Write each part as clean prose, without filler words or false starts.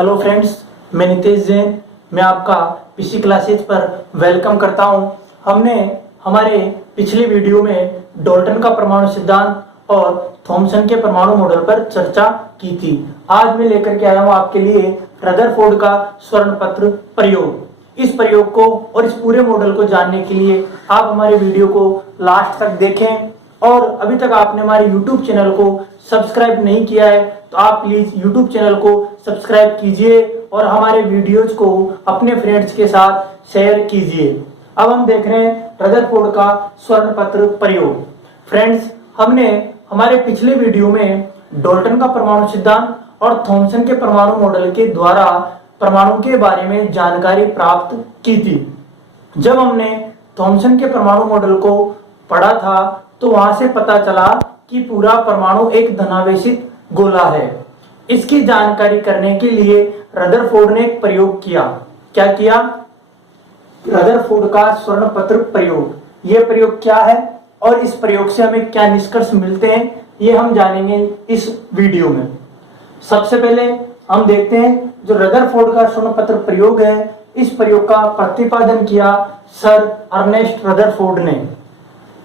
Hello friends, मैं नितेश जैन। मैं आपका पीसी क्लासेज पर वेलकम करता हूं। हमने हमारे पिछले वीडियो में डाल्टन का परमाणु सिद्धांत और थॉमसन के परमाणु मॉडल पर चर्चा की थी। आज मैं लेकर के आया हूं आपके लिए रदरफोर्ड का स्वर्ण पत्र प्रयोग। इस प्रयोग को और इस पूरे मॉडल को जानने के लिए आप हमारे वीडियो को लास्ट तक देखें, और अभी तक आपने हमारे YouTube चैनल को सब्सक्राइब नहीं किया है तो आप प्लीज YouTube चैनल को सब्सक्राइब कीजिए और हमारे वीडियोज को अपने फ्रेंड्स के साथ शेयर कीजिए। अब हम देख रहे हैं रदरफोर्ड का स्वर्ण पत्र प्रयोग। फ्रेंड्स, हमने हमारे पिछले वीडियो में डाल्टन का परमाणु सिद्धांत और थॉमसन के परमाणु मॉडल के द्वारा परमाणु के बारे में जानकारी प्राप्त की थी। जब हमने थॉमसन के परमाणु मॉडल को पढ़ा था तो वहां से पता चला कि पूरा परमाणु एक धनावेशित गोला है। इसकी जानकारी करने के लिए रदरफोर्ड ने एक प्रयोग किया। क्या किया? रदरफोर्ड का स्वर्ण पत्र प्रयोग। यह प्रयोग क्या है और इस प्रयोग से हमें क्या निष्कर्ष मिलते हैं, ये हम जानेंगे इस वीडियो में। सबसे पहले हम देखते हैं जो रदरफोर्ड का स्वर्ण पत्र प्रयोग है, इस प्रयोग का प्रतिपादन किया सर अर्नेस्ट रदरफोर्ड ने।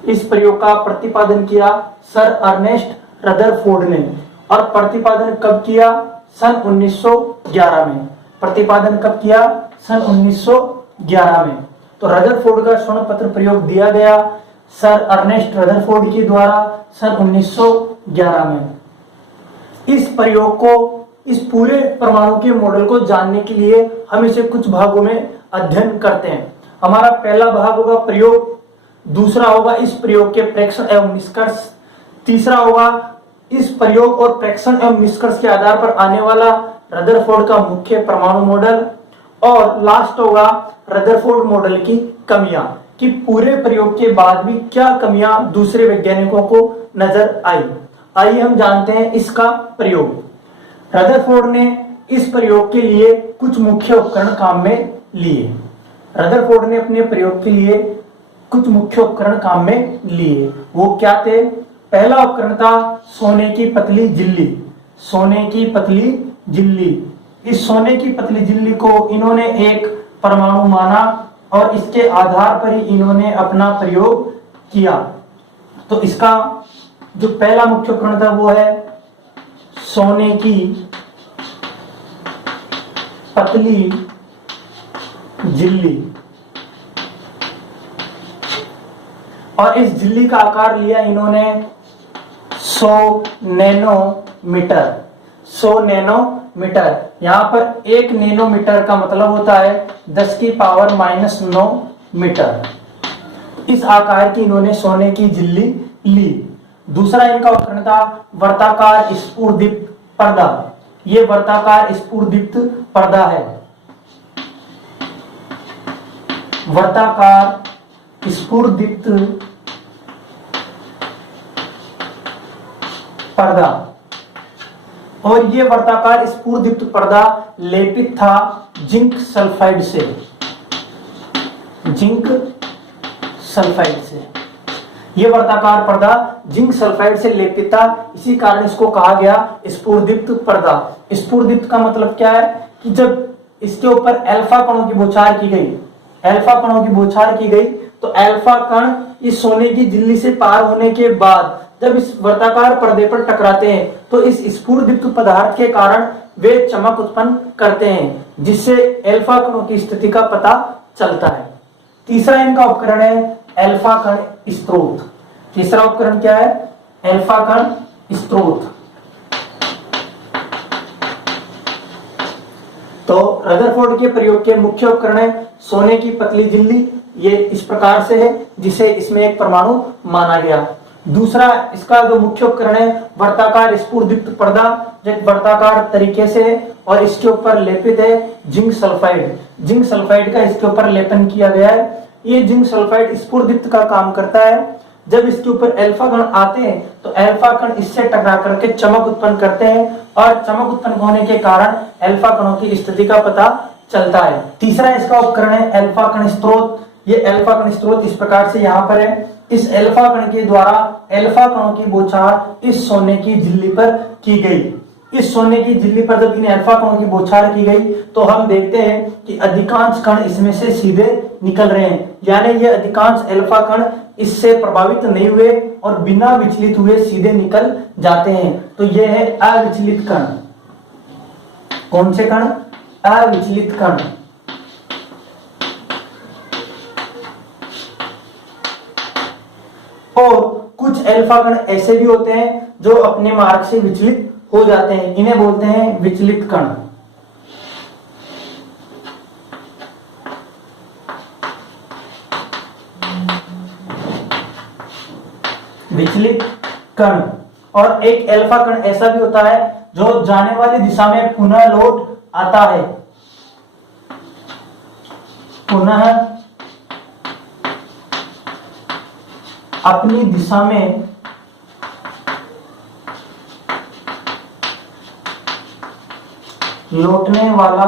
इस प्रयोग का प्रतिपादन किया सर अर्नेस्ट रदरफोर्ड ने। और प्रतिपादन कब किया? सन 1911 में। प्रतिपादन कब किया? सन 1911 में। तो रदरफोर्ड का स्वर्ण पत्र प्रयोग दिया गया सर अर्नेस्ट रदरफोर्ड के द्वारा सन 1911 में। इस प्रयोग को, इस पूरे परमाणु के मॉडल को जानने के लिए हम इसे कुछ भागों में अध्ययन करते हैं। हमारा पहला भाग होगा प्रयोग, दूसरा होगा इस प्रयोग के प्रेक्षण एवं निष्कर्ष, तीसरा होगा इस प्रयोग और प्रेक्षण एवं निष्कर्ष के आधार पर आने वाला रदरफोर्ड का मुख्य परमाणु मॉडल, और लास्ट होगा रदरफोर्ड मॉडल की कमियां, कि पूरे प्रयोग के बाद भी क्या कमियां दूसरे वैज्ञानिकों को नजर आई। आइए हम जानते हैं इसका प्रयोग। रदरफोर्ड ने इस प्रयोग के लिए कुछ मुख्य उपकरण काम में लिए। रदरफोर्ड ने अपने प्रयोग के लिए कुछ मुख्य उपकरण काम में लिए। वो क्या थे? पहला उपकरण था सोने की पतली झिल्ली। सोने की पतली झिल्ली। इस सोने की पतली झिल्ली को इन्होंने एक परमाणु माना और इसके आधार पर ही इन्होंने अपना प्रयोग किया। तो इसका जो पहला मुख्य उपकरण था वो है सोने की पतली झिल्ली। और इस झिल्ली का आकार लिया इन्होंने 100 नैनोमीटर। 100 नैनोमीटर। यहां पर 1 नैनोमीटर का मतलब होता है 10⁻⁹ मीटर। इस आकार की इन्होंने सोने की झिल्ली ली। दूसरा इनका उपकरण था वर्ताकार स्फुरदीप्त पर्दा। यह वर्ताकार स्फुरदीप्त पर्दा है। वर्ताकार स्फुरदीप्त पर्दा। और ये वर्ताकार स्फुरदीप्त पर्दा लेपित था जिंक सल्फाइड से। जिंक सल्फाइड से ये वर्ताकार पर्दा जिंक सल्फाइड से लेपित था, इसी कारण इसको कहा गया स्फुरदीप्त पर्दा। स्फुरदीप्त का मतलब क्या है कि जब इसके ऊपर अल्फा कणों की बौछार की गई, अल्फा कणों की बौछार की गई, तो अल्फा कण इस सोने की झिल्ली से पार होने के बाद जब इस वर्ताकार पर्दे पर टकराते हैं तो इस स्फुरदीप्त पदार्थ के कारण वे चमक उत्पन्न करते हैं, जिससे अल्फा कणों की स्थिति का पता चलता है। तीसरा इनका उपकरण है अल्फा कण स्रोत। तीसरा उपकरण क्या है? अल्फा कण स्रोत। तो रदरफोर्ड के प्रयोग के मुख्य उपकरण है सोने की पतली झिल्ली। ये इस प्रकार से है जिसे इसमें एक परमाणु माना गया। दूसरा इसका जो मुख्य उपकरण है वर्ताकार स्फुरदीप्त पर्दा, जो वर्ताकार तरीके से है और इसके ऊपर लेपित है जिंक सल्फाइड। जिंक सल्फाइड का इसके ऊपर लेपन किया गया है। ये जिंक सल्फाइड स्फुरदीप्त का काम करता है। जब इसके ऊपर अल्फा कण आते हैं तो अल्फा कण इससे टकरा करके चमक उत्पन्न करते हैं और चमक उत्पन्न होने के कारण अल्फा कणों की स्थिति का पता चलता है। तीसरा इसका उपकरण है अल्फा कण स्रोत। ये अल्फा कण स्रोत इस प्रकार से यहाँ पर है। इस अल्फा कण के द्वारा अल्फा कणों की बौछार इस सोने की झिल्ली पर की गई। इस सोने की झिल्ली पर जब इन अल्फा कणों की बौछार की गई तो हम देखते हैं कि अधिकांश कण इसमें से सीधे निकल रहे हैं, यानी ये अधिकांश अल्फा कण इससे प्रभावित नहीं हुए और बिना विचलित हुए सीधे निकल जाते हैं। तो ये है अविचलित कण। कौन से कण? अविचलित कण। और कुछ अल्फा कण ऐसे भी होते हैं जो अपने मार्ग से विचलित हो जाते हैं, इन्हें बोलते हैं विचलित कण। विचलित कण। और एक अल्फा कण ऐसा भी होता है जो जाने वाली दिशा में पुनः लौट आता है, पुनः अपनी दिशा में लौटने वाला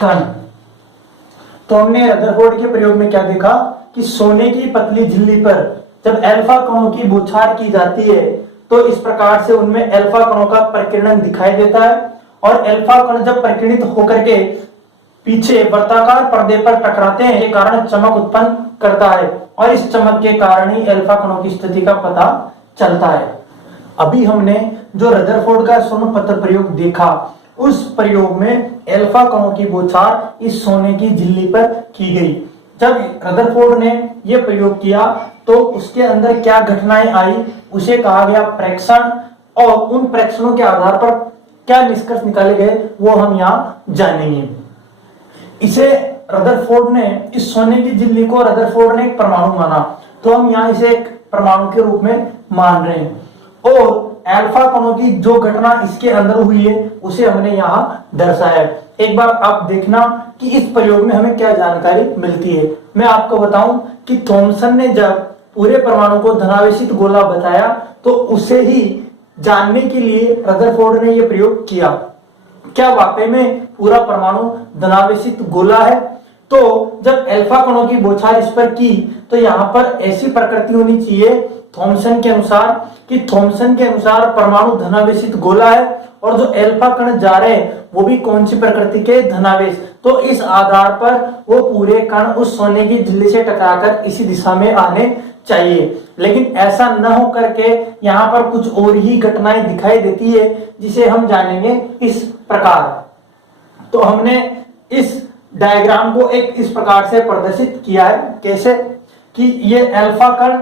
कण। तो हमने रदरफोर्ड के प्रयोग में क्या देखा कि सोने की पतली झिल्ली पर जब अल्फा कणों की बौछार की जाती है तो इस प्रकार से उनमें अल्फा कणों का प्रकीर्णन दिखाई देता है, और अल्फा कण जब प्रकीर्णित होकर के पीछे वर्ताकार पर्दे पर टकराते हैं के कारण चमक उत्पन्न करता है, और इस चमक के कारण ही अल्फा कणों की स्थिति का पता चलता है। अभी हमने जो रदरफोर्ड का स्वर्ण पत्र प्रयोग देखा, उस प्रयोग में अल्फा कणों की बौछार इस सोने की झिल्ली पर की गई। जब रदरफोर्ड ने यह प्रयोग किया तो उसके अंदर क्या घटनाएं आई उसे कहा गया प्रेक्षण, और उन प्रेक्षणों के आधार पर क्या निष्कर्ष निकाले गए वो हम यहाँ जानेंगे। इसे रदरफोर्ड ने, इस सोने की झिल्ली को रदरफोर्ड ने एक परमाणु माना, तो हम यहाँ इसे एक परमाणु के रूप में मान रहे हैं, और अल्फा कणों की जो घटना इसके अंदर हुई है उसे हमने यहाँ दर्शाया है। एक बार आप देखना कि इस प्रयोग में हमें क्या जानकारी मिलती है। मैं आपको बताऊं कि थॉमसन ने जब पूरे परमाणु को धनावेशित गोला बताया तो उसे ही जानने के लिए रदरफोर्ड ने यह प्रयोग किया, क्या वाकई में पूरा परमाणु धनावेशित गोला है। तो जब अल्फा कणों की बौछार इस पर की तो यहाँ पर ऐसी प्रकृति होनी चाहिए थॉमसन के अनुसार कि थॉमसन के अनुसार परमाणु धनावेशित गोला है, और जो अल्फा कण जा रहे हैं वो भी कौन सी प्रकृति के? धनावेश। तो इस आधार पर वो पूरे कण उस सोने की झिल्ली से टकराकर इसी दिशा में आने चाहिए, लेकिन ऐसा न हो करके यहाँ पर कुछ और ही घटनाएं दिखाई देती है जिसे हम जानेंगे इस प्रकार। तो हमने इस डायग्राम को एक इस प्रकार से प्रदर्शित किया है, कैसे कि ये अल्फा कण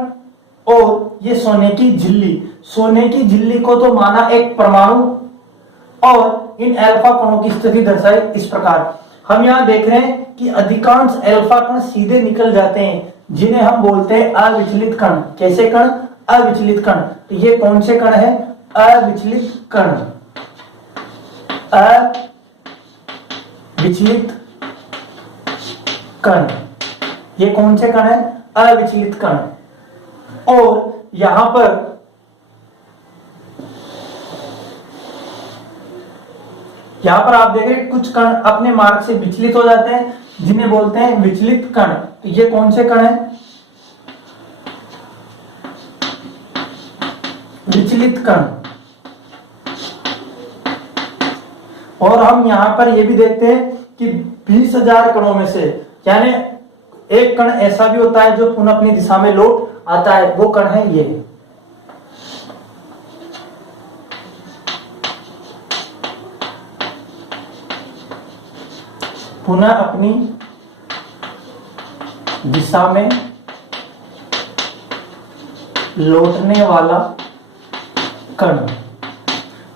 और ये सोने की झिल्ली, सोने की झिल्ली को तो माना एक परमाणु और इन अल्फा कणों की स्थिति दर्शाई इस प्रकार। हम यहाँ देख रहे हैं कि अधिकांश अल्फा कण सीधे निकल जाते हैं जिन्हें हम बोलते हैं अविचलित कण। कैसे कण? अविचलित कण। तो ये कौन से कण है? अविचलित कण। अविचलित कण, ये कौन से कण है? अविचलित कण। और यहां पर आप देखें कुछ कण अपने मार्ग से विचलित हो जाते हैं जिन्हें बोलते हैं विचलित कण। तो ये कौन से कण है? विचलित कण। और हम यहां पर यह भी देखते हैं कि 20,000 कणों में से यानी एक कण ऐसा भी होता है जो पुनः अपनी दिशा में लौट आता है, वो कण है ये। पुनः अपनी दिशा में लौटने वाला कण।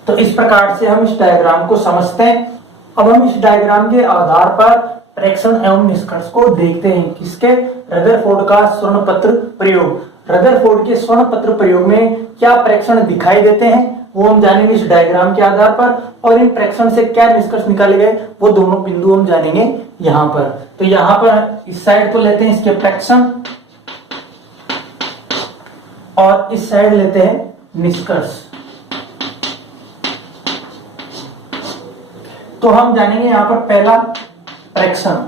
तो इस प्रकार से हम इस डायग्राम को समझते हैं। अब हम इस डायग्राम के आधार पर प्रेक्षण एवं निष्कर्ष को देखते हैं। किसके? रदरफोर्ड का स्वर्ण पत्र प्रयोग। रदरफोर्ड के स्वर्ण पत्र प्रयोग में क्या प्रेक्षण दिखाई देते हैं वो हम जानेंगे इस डायग्राम के आधार पर, और इन प्रेक्षण से क्या निष्कर्ष निकाले गए वो दोनों बिंदु हम जानेंगे यहाँ पर। तो यहाँ पर इस साइड को लेते हैं इसके प्रेक्षण और इस साइड लेते हैं निष्कर्ष। तो हम जानेंगे यहाँ पर पहला प्रेक्षण।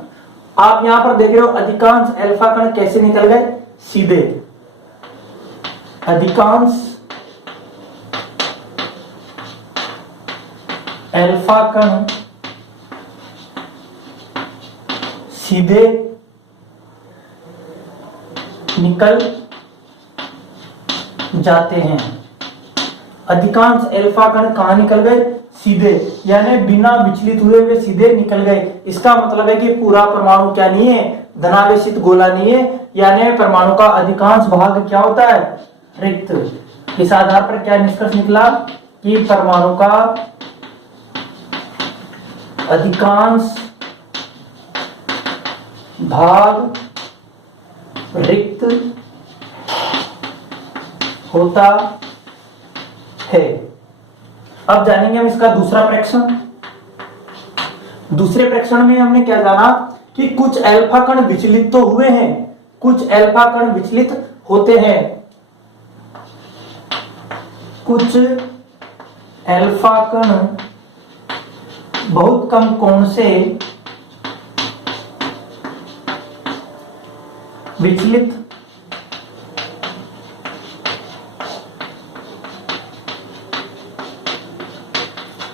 आप यहाँ पर देख रहे हो अधिकांश अल्फा कण कैसे निकल गए? सीधे। अधिकांश अल्फा कण सीधे निकल जाते हैं। अधिकांश अल्फा कण कहां निकल गए? सीधे, यानी बिना विचलित हुए वे सीधे निकल गए। इसका मतलब है कि पूरा परमाणु क्या नहीं है? धनावेशित गोला नहीं है, यानी परमाणु का अधिकांश भाग क्या होता है? रिक्त। इस आधार पर क्या निष्कर्ष निकला कि परमाणु का अधिकांश भाग रिक्त होता है। अब जानेंगे हम इसका दूसरा प्रेक्षण। दूसरे प्रेक्षण में हमने क्या जाना कि कुछ अल्फा कण विचलित तो हुए हैं, कुछ अल्फा कण विचलित होते हैं। कुछ अल्फा कण बहुत कम कोण से विचलित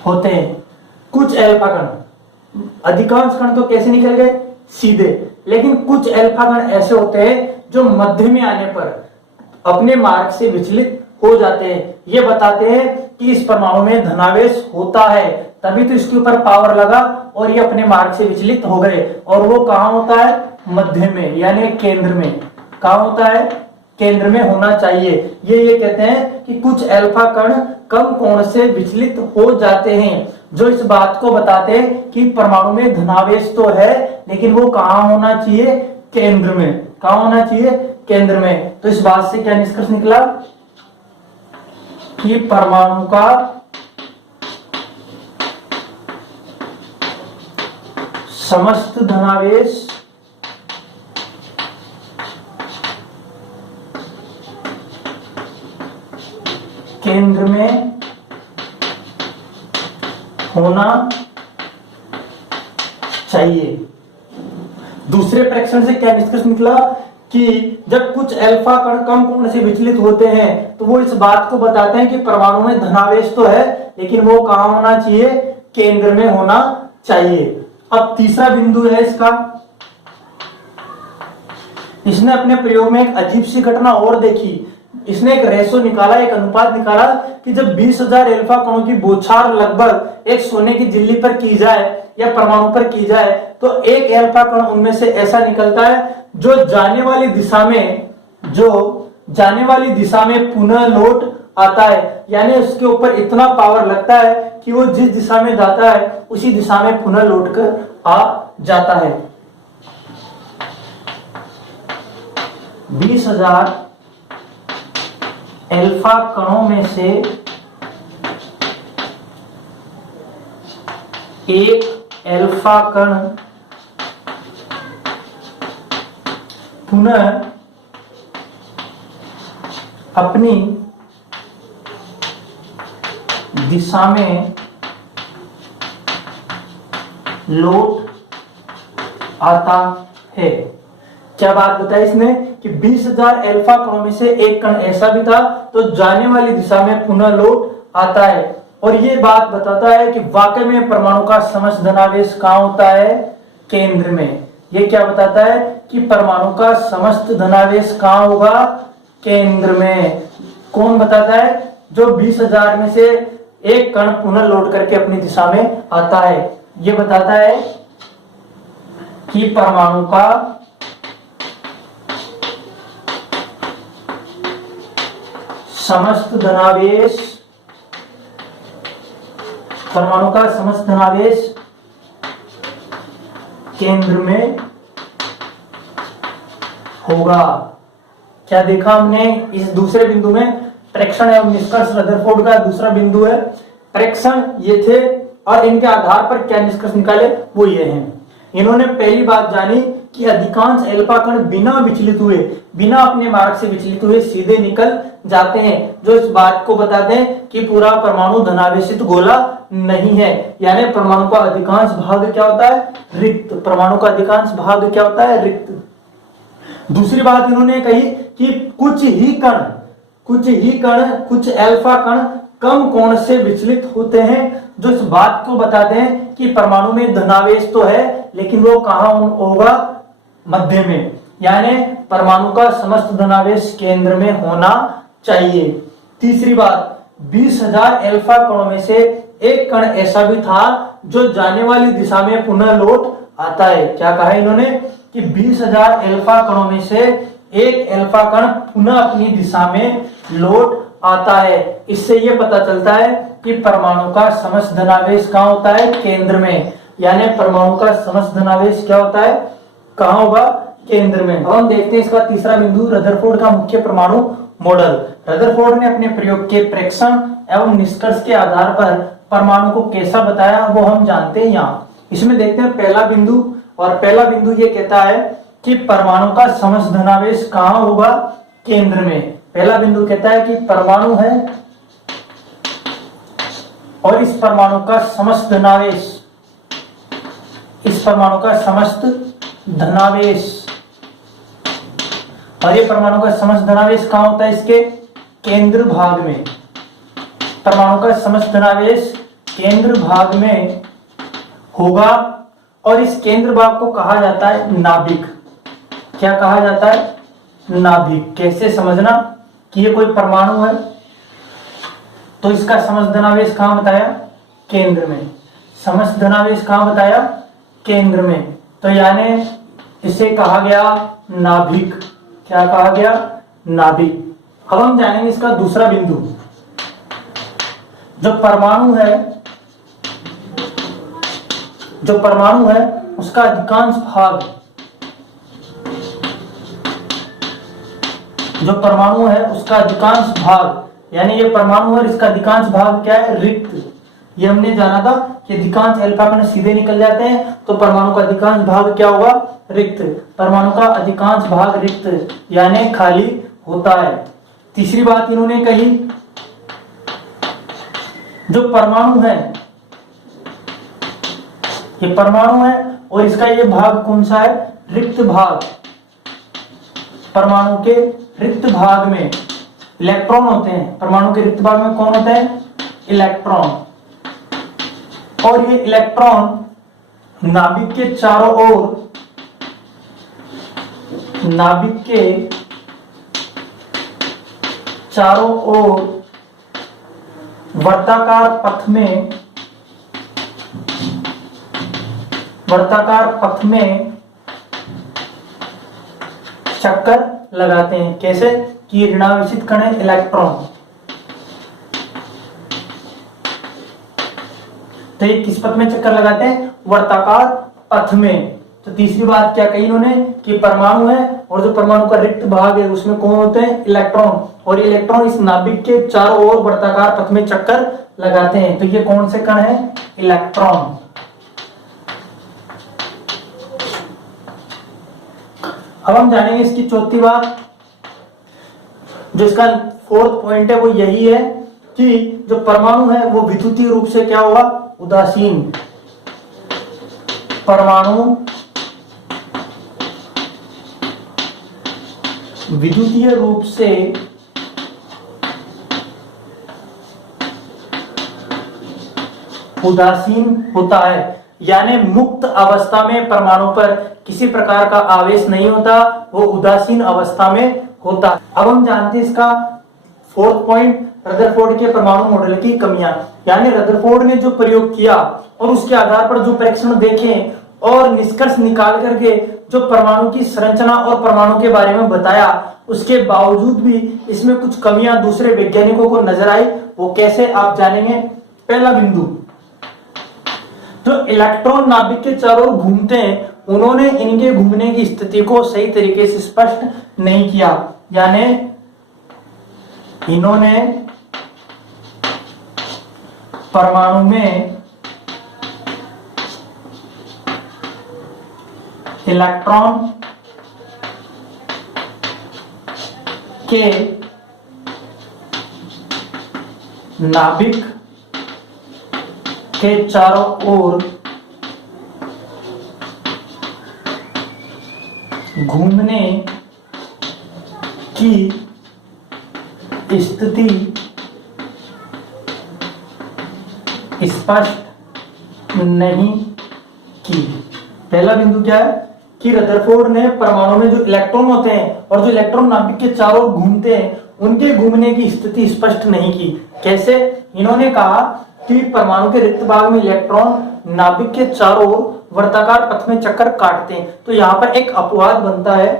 होते हैं। कुछ अल्फा कण, अधिकांश कण तो कैसे निकल गए? सीधे, लेकिन कुछ अल्फा कण ऐसे होते हैं जो मध्य में आने पर अपने मार्ग से विचलित हो जाते हैं। ये बताते हैं कि इस परमाणु में धनावेश होता है, तभी तो इसके ऊपर पावर लगा और ये अपने मार्ग से विचलित हो गए। और वो कहां होता है? मध्य में, यानी केंद्र में। कहां होता है? केंद्र में होना चाहिए। ये कहते हैं कि कुछ अल्फा कण कम कोण से विचलित हो जाते हैं, जो इस बात को बताते हैं कि परमाणु में धनावेश तो है, लेकिन वो कहां होना चाहिए? केंद्र में। कहां होना चाहिए? केंद्र में। तो इस बात से क्या निष्कर्ष निकला कि परमाणु का समस्त धनावेश केंद्र में होना चाहिए। दूसरे परीक्षण से क्या निष्कर्ष निकला कि जब कुछ अल्फा कण कम कोण से विचलित होते हैं तो वो इस बात को बताते हैं कि परमाणु में धनावेश तो है, लेकिन वो कहां होना चाहिए? केंद्र में होना चाहिए। अब तीसरा बिंदु है इसका। इसने अपने प्रयोग में एक अजीब सी घटना और देखी। इसने एक रेशो निकाला, एक अनुपात निकाला कि जब 20,000 अल्फा कणों की बौछार लगभग एक सोने की झिल्ली पर की जाए या परमाणु पर की जाए तो एक अल्फा कण उनमें से ऐसा निकलता है जो जाने वाली दिशा में पुनः लौट आता है। यानी उसके ऊपर इतना पावर लगता है कि वो जिस दिशा में जाता है उसी दिशा में पुनः लौट कर आ जाता है। 20,000 अल्फा कणों में से एक अल्फा कण पुनः अपनी दिशा में लौट आता है। क्या बात बताई इसने कि 20,000 अल्फा कणों में से एक कण ऐसा भी था तो जाने वाली दिशा में पुनः लौट आता है। और ये बात बताता है कि वाकई में परमाणु का समस्त धनावेश कहां होता है? केंद्र में। ये क्या बताता है कि परमाणु का समस्त धनावेश कहां होगा? केंद्र में। कौन बताता है? जो 20,000 में से एक कण पुनः लौट करके अपनी दिशा में आता है। ये बताता है कि परमाणु का समस्त धनावेश केंद्र में होगा। क्या देखा हमने इस दूसरे बिंदु में? प्रेक्षण एवं निष्कर्ष रदरफोर्ड का दूसरा बिंदु है। प्रेक्षण ये थे और इनके आधार पर क्या निष्कर्ष निकाले वो ये हैं। इन्होंने पहली बात जानी कि अधिकांश अल्फा कण बिना विचलित हुए, बिना अपने मार्ग से विचलित हुए सीधे निकल जाते हैं, जो इस बात को बताते हैं कि पूरा परमाणु धनावेशित गोला नहीं है। यानी परमाणु का अधिकांश भाग क्या होता है? रिक्त। परमाणु का अधिकांश भाग क्या होता है? रिक्त। दूसरी बात इन्होंने कही कि कुछ अल्फा कण कम कोण से विचलित होते हैं, जो इस बात को बताते हैं कि परमाणु में धनावेश तो है लेकिन वो कहाँ होगा, मध्य में, यानी परमाणु का समस्त धनावेश केंद्र में होना चाहिए। तीसरी बात, 20,000 अल्फा कणों में से एक कण ऐसा भी था जो जाने वाली दिशा में पुनः लौट आता है। क्या कहा इन्होंने कि 20,000 अल्फा कणों में से एक अल्फा कण पुनः अपनी दिशा में लौट आता है। इससे यह पता चलता है कि परमाणु का समस्त धनावेश कहाँ होता है, केंद्र में, यानी परमाणु का समस्त धनावेश क्या होता है, कहाँ होगा, केंद्र में। अब हम देखते हैं इसका तीसरा बिंदु, रदरफोर्ड का मुख्य परमाणु मॉडल। रदरफोर्ड ने अपने प्रयोग के प्रेक्षण एवं निष्कर्ष के आधार पर परमाणु को कैसा बताया वो हम जानते हैं यहाँ। इसमें देखते हैं पहला बिंदु, और पहला बिंदु ये कहता है कि परमाणु का समस्त धनावेश कहाँ होगा, केंद्र में। पहला बिंदु कहता है कि परमाणु है और इस परमाणु का समस्त धनावेश, इस परमाणु का समस्त धनावेश, और ये परमाणु का समस्त धनावेश कहाँ होता है, इसके केंद्र भाग में। परमाणु का समस्त धनावेश केंद्र भाग में होगा, और इस केंद्र भाग को कहा जाता है नाभिक। क्या कहा जाता है, नाभिक। कैसे समझना कि ये कोई परमाणु है तो इसका समस्त धनावेश कहाँ बताया, केंद्र में। समस्त धनावेश कहाँ बताया, केंद्र में, तो यानी इसे कहा गया नाभिक। क्या कहा गया, नाभिक। अब हम जानेंगे इसका दूसरा बिंदु, जो परमाणु है, जो परमाणु है उसका अधिकांश भाग, जो परमाणु है उसका अधिकांश भाग, यानी ये परमाणु है, इसका अधिकांश भाग क्या है, रिक्त। ये हमने जाना था कि अधिकांश अल्फा कण सीधे निकल जाते हैं, तो परमाणु का अधिकांश भाग क्या होगा, रिक्त। परमाणु का अधिकांश भाग रिक्त यानी खाली होता है। तीसरी बात इन्होंने कही, जो परमाणु है, ये परमाणु है और इसका ये भाग कौन सा है, रिक्त भाग। परमाणु के रिक्त भाग में इलेक्ट्रॉन होते हैं। परमाणु के रिक्त भाग में कौन होते हैं, इलेक्ट्रॉन। और ये इलेक्ट्रॉन नाभिक के चारों ओर, नाभिक के चारों ओर वर्ताकार पथ में चक्कर लगाते हैं। कैसे कि ऋणावेशित कण है इलेक्ट्रॉन, तो ये किस पथ में चक्कर लगाते हैं, वर्ताकार पथ में। तो तीसरी बात क्या कही इन्होंने कि परमाणु है और जो परमाणु का रिक्त भाग है उसमें कौन होते हैं, इलेक्ट्रॉन, और ये इलेक्ट्रॉन इस नाभिक के चारों ओर वर्ताकार पथ में चक्कर लगाते हैं। तो ये कौन से कण है, इलेक्ट्रॉन। अब हम जानेंगे इसकी चौथी बात, जो इसका फोर्थ पॉइंट है वो यही है कि जो परमाणु है वो विद्युतीय रूप से क्या होगा, उदासीन। परमाणु विद्युतीय रूप से उदासीन होता है, यानी मुक्त अवस्था में परमाणु पर किसी प्रकार का आवेश नहीं होता, वो उदासीन अवस्था में होता। अब हम जानते हैं इसका फोर्थ पॉइंट, रदरफोर्ड के परमाणु मॉडल की कमियां। यानी रदरफोर्ड ने जो प्रयोग किया और उसके आधार पर जो परीक्षण देखे और निष्कर्ष निकाल करके जो परमाणु की संरचना और परमाणु के बारे में बताया, उसके बावजूद भी इसमें कुछ कमियां दूसरे वैज्ञानिकों को नजर आई। वो कैसे, आप जानेंगे। पहला बिंदु, जो इलेक्ट्रॉन नाभिक के चारों ओर घूमते हैं, उन्होंने इनके घूमने की स्थिति को सही तरीके से स्पष्ट नहीं किया, यानी इन्होंने परमाणु में इलेक्ट्रॉन के नाभिक के चारों ओर घूमने की स्थिति स्पष्ट नहीं की। पहला बिंदु क्या है कि रदरफोर्ड ने परमाणु में जो इलेक्ट्रॉन होते हैं और जो इलेक्ट्रॉन नाभिक के चारों ओर घूमते हैं उनके घूमने की स्थिति स्पष्ट नहीं की। कैसे? इन्होंने कहा कि परमाणु के रिक्त भाग में इलेक्ट्रॉन नाभिक के चारों ओर वर्ताकार पथ में चक्कर काटते हैं। तो यहाँ पर एक अपवाद बनता है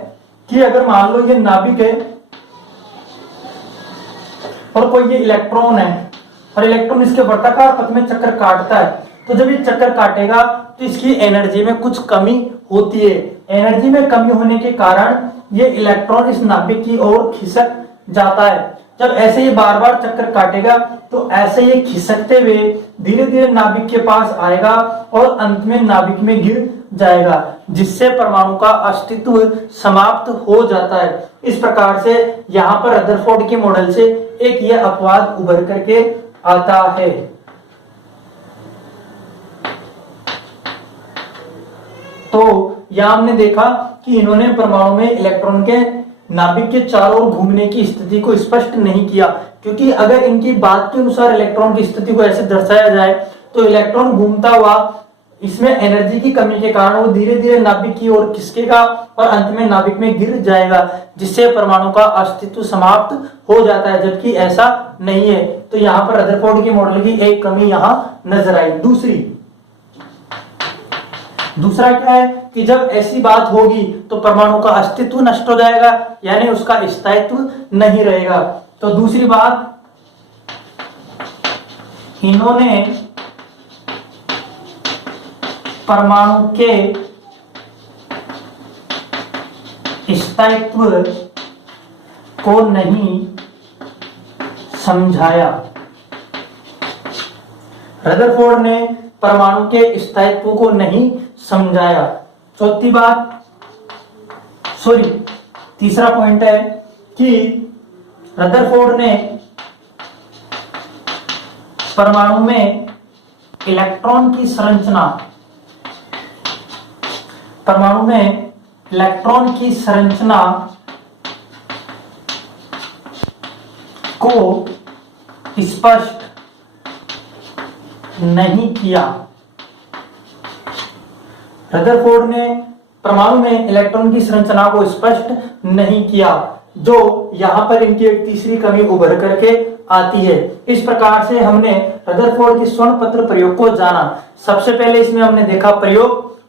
कि अगर मान लो ये नाभिक है और कोई ये इलेक्ट्रॉन है और इलेक्ट्रॉन इसके वर्ताकार पथ में चक्कर काटता है, तो जब ये चक्कर काटेगा तो इसकी एनर्जी में कुछ कमी होती है। एनर्जी में कमी होने के कारण ये इलेक्ट्रॉन इस नाभिक की ओर खिसक जाता है। जब ऐसे ये बार बार चक्कर काटेगा तो ऐसे ये खिसकते हुए धीरे धीरे नाभिक के पास आएगा और अंत में नाभिक में गिर जाएगा, जिससे परमाणु का अस्तित्व समाप्त हो जाता है। इस प्रकार से यहाँ पर रदरफोर्ड के मॉडल से एक यह अपवाद उभर करके आता है। तो यहां हमने देखा कि इन्होंने परमाणु में इलेक्ट्रॉन के नाभिक के चारों ओर घूमने की स्थिति को स्पष्ट नहीं किया, क्योंकि अगर इनकी बात के अनुसार इलेक्ट्रॉन की स्थिति को ऐसे दर्शाया जाए तो इलेक्ट्रॉन घूमता हुआ इसमें एनर्जी की कमी के कारण वो धीरे धीरे नाभिक की ओर खिसकेगा और अंत में नाभिक में गिर जाएगा, जिससे परमाणु का अस्तित्व समाप्त हो जाता है, जबकि ऐसा नहीं है। तो यहाँ पर रदरफोर्ड के मॉडल की एक कमी यहाँ नजर आई। दूसरा क्या है कि जब ऐसी बात होगी तो परमाणु का अस्तित्व नष्ट हो जाएगा, यानी उसका स्थायित्व नहीं रहेगा। तो दूसरी बात, इन्होंने परमाणु के स्थायित्व को नहीं समझाया। रदरफोर्ड ने परमाणु के स्थायित्व को नहीं समझाया। तीसरा पॉइंट है कि रदरफोर्ड ने परमाणु में इलेक्ट्रॉन की संरचना को स्पष्ट नहीं किया। रदरफोर्ड ने परमाणु में इलेक्ट्रॉन की संरचना को स्पष्ट नहीं किया, जो यहां पर इनकी एक तीसरी कमी उभर करके आती है। इस प्रकार से हमने रदरफोर्ड के स्वर्ण पत्र प्रयोग को जाना। सबसे पहले इसमें हमने देखा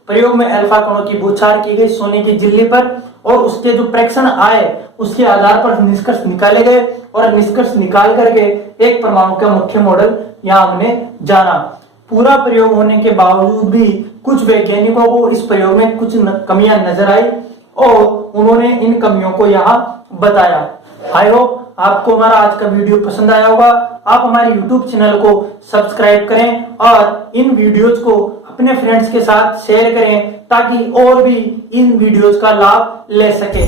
प्रयोग में अल्फा कणों की बौछार की गई सोने की झिल्ली पर और उसके जो प्रेक्षण आए उसके आधार पर निष्कर्ष निकाले गए और निष्कर्ष निकाल करके एक परमाणु का मुख्य मॉडल यहाँ हमने जाना। पूरा प्रयोग होने के बावजूद भी कुछ वैज्ञानिकों को इस प्रयोग में कुछ कमियां नजर आई और उन्होंने इन कमियों को यहाँ बताया। आई होप आपको हमारा आज का वीडियो पसंद आया होगा। आप हमारे YouTube चैनल को सब्सक्राइब करें और इन वीडियोज को अपने फ्रेंड्स के साथ शेयर करें ताकि और भी इन वीडियोज का लाभ ले सके।